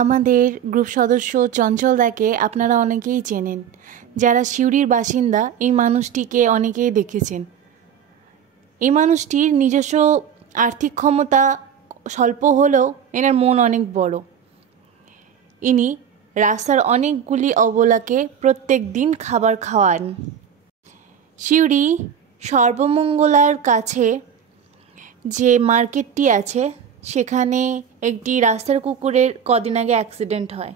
আমাদের গ্রুপ সদস্য চঞ্চলদাকে আপনারা অনেকেই চেনেন। যারা সিউড়ির বাসিন্দা এই মানুষটিকে অনেকেই দেখেছেন। এই মানুষটির নিজস্ব আর্থিক ক্ষমতা স্বল্প হলেও এনার মন অনেক বড়। ইনি রাস্তার অনেকগুলি অবলাকে প্রত্যেক দিন খাবার খাওয়ান। সিউড়ি সর্বমঙ্গলার কাছে যে মার্কেটটি আছে সেখানে একটি রাস্তার কুকুরের কদিন আগে অ্যাক্সিডেন্ট হয়।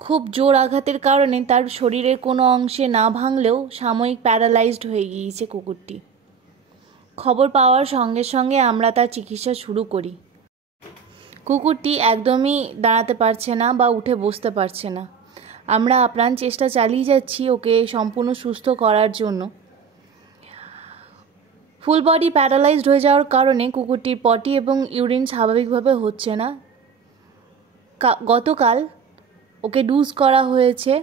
খুব জোর আঘাতের কারণে তার শরীরের কোনো অংশে না ভাঙলেও সাময়িক প্যারালাইজড হয়ে গিয়েছে কুকুরটি। খবর পাওয়ার সঙ্গে সঙ্গে আমরা তার চিকিৎসা শুরু করি। কুকুরটি একদমই দাঁড়াতে পারছে না বা উঠে বসতে পারছে না। আমরা আপ্রাণ চেষ্টা চালিয়ে যাচ্ছি ওকে সম্পূর্ণ সুস্থ করার জন্য। ফুল বডি প্যারালাইজড হয়ে যাওয়ার কারণে কুকুরটির পটি এবং ইউরিন স্বাভাবিকভাবে হচ্ছে না। গতকাল ওকে ডুজ করা হয়েছে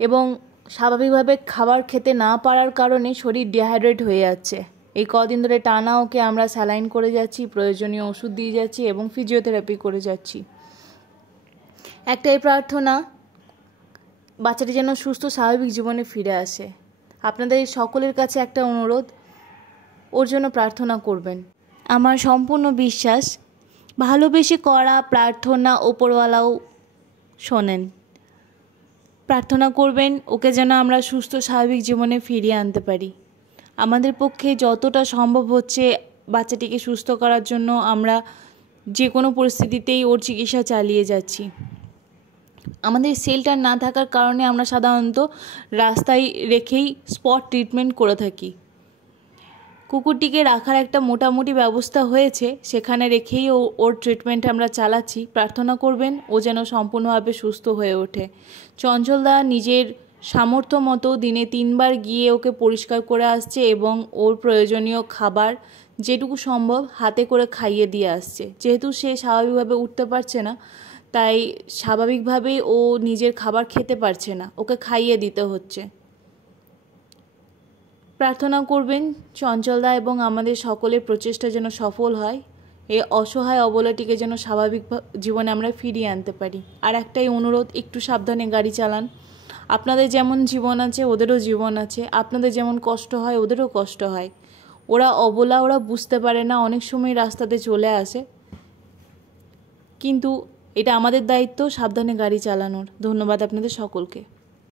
এবং স্বাভাবিকভাবে খাবার খেতে না পারার কারণে শরীর ডিহাইড্রেট হয়ে যাচ্ছে। এই কদিন ধরে টানা ওকে আমরা স্যালাইন করে যাচ্ছি, প্রয়োজনীয় ওষুধ দিয়ে যাচ্ছি এবং ফিজিওথেরাপি করে যাচ্ছি। একটাই প্রার্থনা, বাচ্চাটি যেন সুস্থ স্বাভাবিক জীবনে ফিরে আসে। আপনাদের সকলের কাছে একটা অনুরোধ, ওর জন্য প্রার্থনা করবেন। আমার সম্পূর্ণ বিশ্বাস ভালোবেসে করা প্রার্থনা ওপরওয়ালাও শোনেন। প্রার্থনা করবেন ওকে যেন আমরা সুস্থ স্বাভাবিক জীবনে ফিরিয়ে আনতে পারি। আমাদের পক্ষে যতটা সম্ভব হচ্ছে বাচ্চাটিকে সুস্থ করার জন্য আমরা যে কোনো পরিস্থিতিতেই ওর চিকিৎসা চালিয়ে যাচ্ছি। আমাদের শেল্টার না থাকার কারণে আমরা সাধারণত রাস্তায় রেখেই স্পট ট্রিটমেন্ট করে থাকি। কুকুরটিকে রাখার একটা মোটামুটি ব্যবস্থা হয়েছে, সেখানে রেখেই ওর ট্রিটমেন্ট আমরা চালাচ্ছি। প্রার্থনা করবেন ও যেন সম্পূর্ণভাবে সুস্থ হয়ে ওঠে। চঞ্চলদা নিজের সামর্থ্য মতো দিনে 3 বার গিয়ে ওকে পরিষ্কার করে আসছে এবং ওর প্রয়োজনীয় খাবার যেটুকু সম্ভব হাতে করে খাইয়ে দিয়ে আসছে। যেহেতু সে স্বাভাবিকভাবে উঠতে পারছে না, তাই স্বাভাবিকভাবেই ও নিজের খাবার খেতে পারছে না, ওকে খাইয়ে দিতে হচ্ছে। প্রার্থনা করবেন চঞ্চলদা এবং আমাদের সকলের প্রচেষ্টা যেন সফল হয়, এই অসহায় অবলাটিকে যেন স্বাভাবিক জীবনে আমরা ফিরিয়ে আনতে পারি। আর একটাই অনুরোধ, একটু সাবধানে গাড়ি চালান। আপনাদের যেমন জীবন আছে ওদেরও জীবন আছে, আপনাদের যেমন কষ্ট হয় ওদেরও কষ্ট হয়। ওরা অবলা, ওরা বুঝতে পারে না, অনেক সময় রাস্তাতে চলে আসে, কিন্তু এটা আমাদের দায়িত্ব সাবধানে গাড়ি চালানোর। ধন্যবাদ আপনাদের সকলকে।